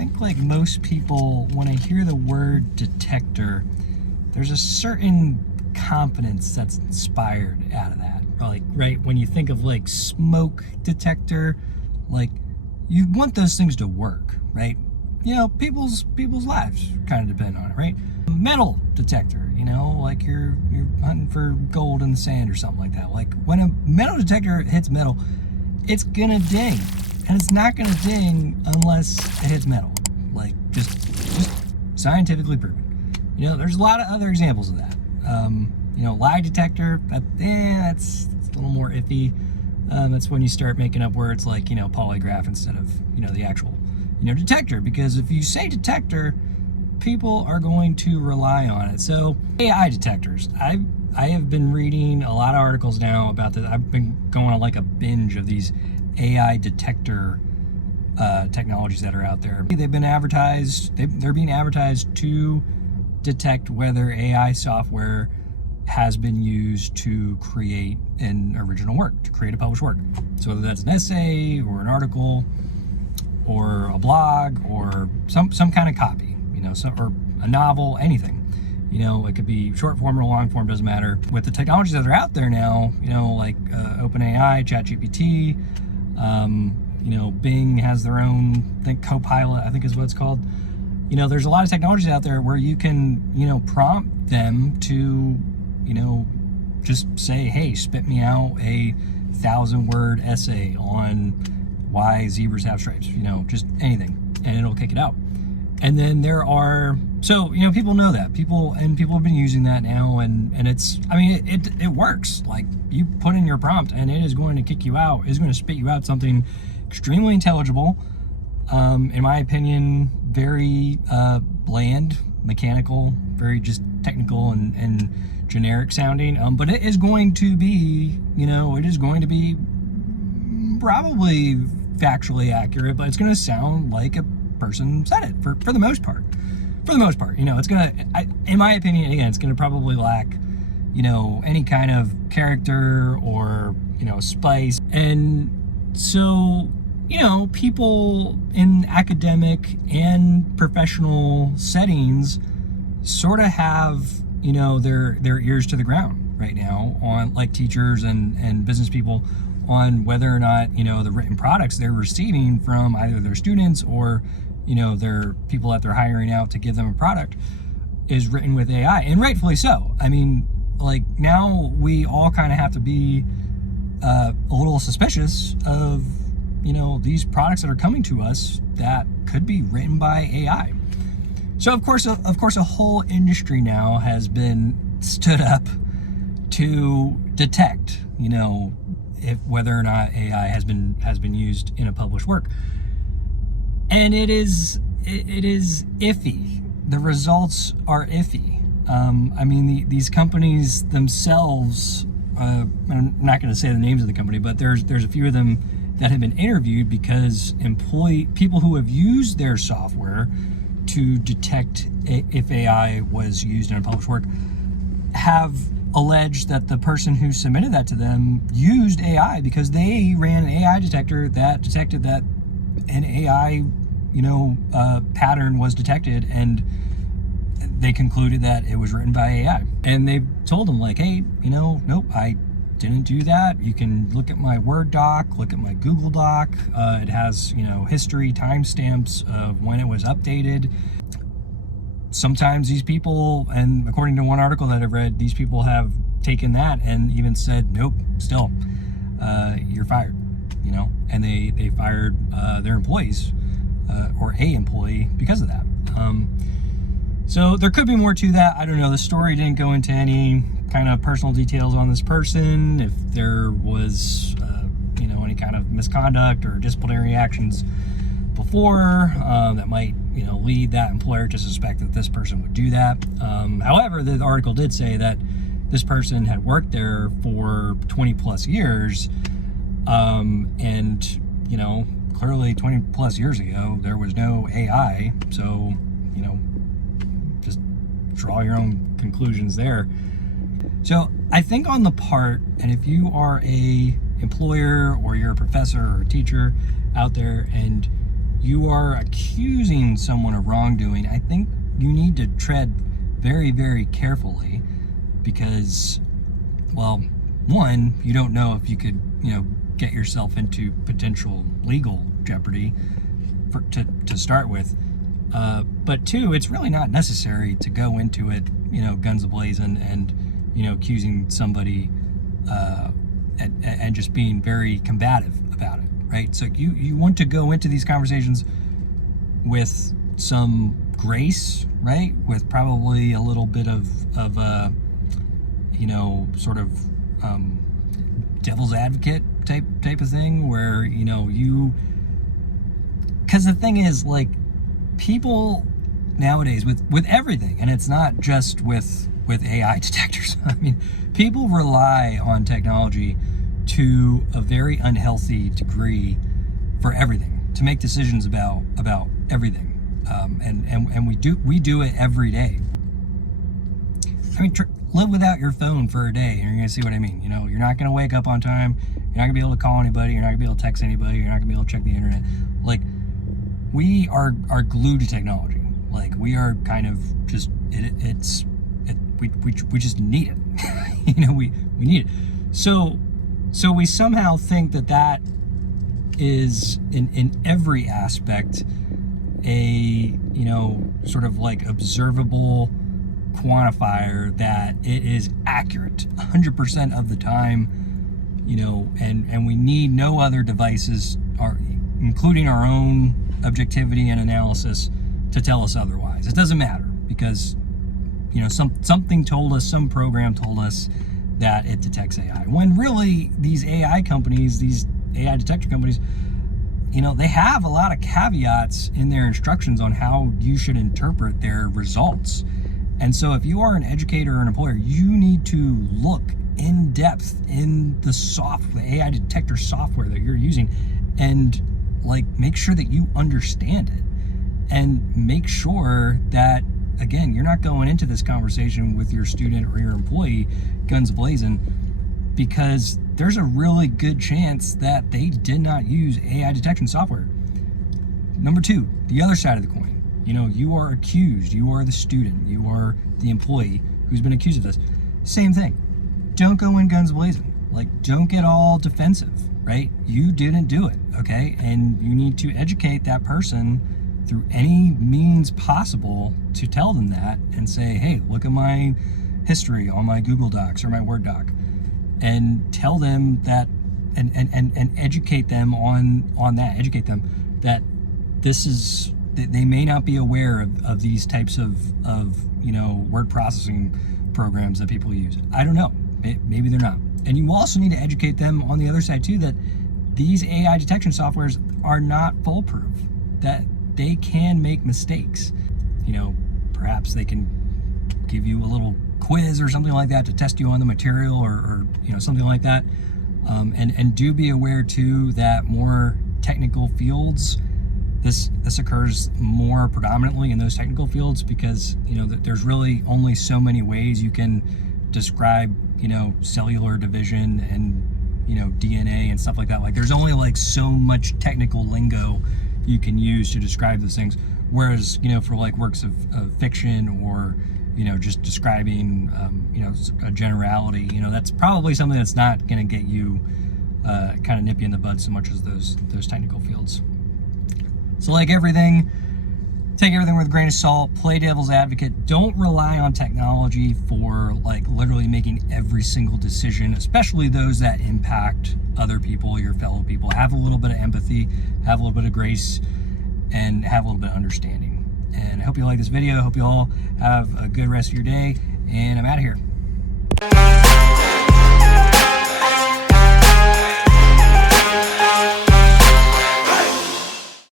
think like most people, when I hear the word detector, there's a certain confidence that's inspired out of that. Like, right, when you think of like smoke detector, like you want those things to work, right? You know, people's lives kind of depend on it, right? Metal detector, you know, like you're hunting for gold in the sand or something like that. Like when a metal detector hits metal, it's gonna ding, and it's not gonna ding unless it hits metal. Like just scientifically proven. You know, there's a lot of other examples of that. You know, lie detector, that's a little more iffy. That's when you start making up words like, you know, polygraph instead of, you know, the actual, you know, detector. Because if you say detector, people are going to rely on it. So AI detectors, I have been reading a lot of articles now about this. I've been going on like a binge of these AI detector technologies that are out there. They've been advertised, they're being advertised to detect whether AI software has been used to create an original work, to create a published work. So whether that's an essay or an article or a blog or some kind of copy, you know, or a novel, anything. You know, it could be short form or long form, doesn't matter. With the technologies that are out there now, you know, like OpenAI, ChatGPT, you know, Bing has their own, I think Copilot, I think is what it's called. You know, there's a lot of technologies out there where you can, you know, prompt them to, you know, just say, hey, spit me out a 1,000-word essay on why zebras have stripes, you know, just anything, and it'll kick it out. And then there are, so, you know, people know that. People have been using that now, and it's, I mean, it works. Like, you put in your prompt, and it is going to kick you out, it's going to spit you out something extremely intelligible, in my opinion, very bland, mechanical, very just technical and generic sounding, but it is going to be, you know, it is going to be probably factually accurate, but it's going to sound like a person said it for the most part. For the most part, you know, it's going to, in my opinion, again, it's going to probably lack, you know, any kind of character or, you know, spice. And so, you know, people in academic and professional settings sort of have, you know, their ears to the ground right now on, like, teachers and business people, on whether or not, you know, the written products they're receiving from either their students or, you know, their people that they're hiring out to give them a product is written with AI, and rightfully so. I mean, like, now we all kind of have to be a little suspicious of, you know, these products that are coming to us that could be written by AI. So of course a whole industry now has been stood up to detect, you know, if whether or not AI has been used in a published work. And it is iffy. The results are iffy. I mean, these companies themselves, I'm not going to say the names of the company, but there's a few of them that have been interviewed because people who have used their software to detect if AI was used in a published work have alleged that the person who submitted that to them used AI because they ran an AI detector that detected that an AI, you know, pattern was detected, and they concluded that it was written by AI. And they've told them, like, hey, you know, nope, I didn't do that. You can look at my Word doc, look at my Google doc. It has, you know, history, timestamps of when it was updated. Sometimes these people, and according to one article that I've read, these people have taken that and even said, nope, still, you're fired, you know, and they fired their employees or a employee because of that. So there could be more to that. I don't know. The story didn't go into any kind of personal details on this person, if there was, you know, any kind of misconduct or disciplinary actions before that might, you know, lead that employer to suspect that this person would do that. However, the article did say that this person had worked there for 20 plus years, and, you know, clearly 20 plus years ago there was no AI, so, you know, just draw your own conclusions there. So I think on the part, and if you are a employer or you're a professor or a teacher out there and you are accusing someone of wrongdoing, I think you need to tread very, very carefully because, well, one, you don't know if you could, get yourself into potential legal jeopardy to start with. But two, it's really not necessary to go into it, guns a-blazing and, accusing somebody and just being very combative about it, right? So you want to go into these conversations with some grace, right? With probably a little bit of sort of devil's advocate type of thing where, because the thing is, like, people nowadays with everything, and it's not just with AI detectors. I mean, people rely on technology to a very unhealthy degree for everything, to make decisions about everything, and we do it every day. I mean, live without your phone for a day, and you're gonna see what I mean. You're not gonna wake up on time. You're not gonna be able to call anybody. You're not gonna be able to text anybody. You're not gonna be able to check the internet. Like, we are glued to technology. Like, we are kind of just we just need it. We need it. So we somehow think that is in every aspect a sort of like observable quantifier that it is accurate 100% of the time, and we need no other devices, including our own objectivity and analysis, to tell us otherwise. It doesn't matter because something told us, some program told us that it detects AI, when really these AI companies, these AI detector companies, they have a lot of caveats in their instructions on how you should interpret their results. And so if you are an educator or an employer, you need to look in depth in the AI detector software that you're using, and make sure that you understand it, and make sure that, again, you're not going into this conversation with your student or your employee guns blazing, because there's a really good chance that they did not use AI detection software. Number two, the other side of the coin. You are accused, you are the student, you are the employee who's been accused of this. Same thing. Don't go in guns blazing. Don't get all defensive, right? You didn't do it, okay? And you need to educate that person through any means possible to tell them that, and say, hey, look at my history on my Google Docs or my Word doc, and tell them that, and educate them on that. Educate them that this is, they may not be aware of these types of word processing programs that people use. I don't know. Maybe they're not. And you also need to educate them on the other side too, that these AI detection softwares are not foolproof, that they can make mistakes. Perhaps they can give you a little quiz or something like that to test you on the material, or something like that. And do be aware too that more technical fields, this occurs more predominantly in those technical fields, because that there's really only so many ways you can describe cellular division and DNA and stuff like that. There's only so much technical lingo you can use to describe those things, whereas for works of fiction, or just describing a generality, that's probably something that's not going to get you kind of nippy in the bud so much as those technical fields. So everything, take everything with a grain of salt, play devil's advocate. Don't rely on technology for literally making every single decision, especially those that impact other people, your fellow people. Have a little bit of empathy, have a little bit of grace, and have a little bit of understanding. And I hope you like this video. I hope you all have a good rest of your day, and I'm out of here.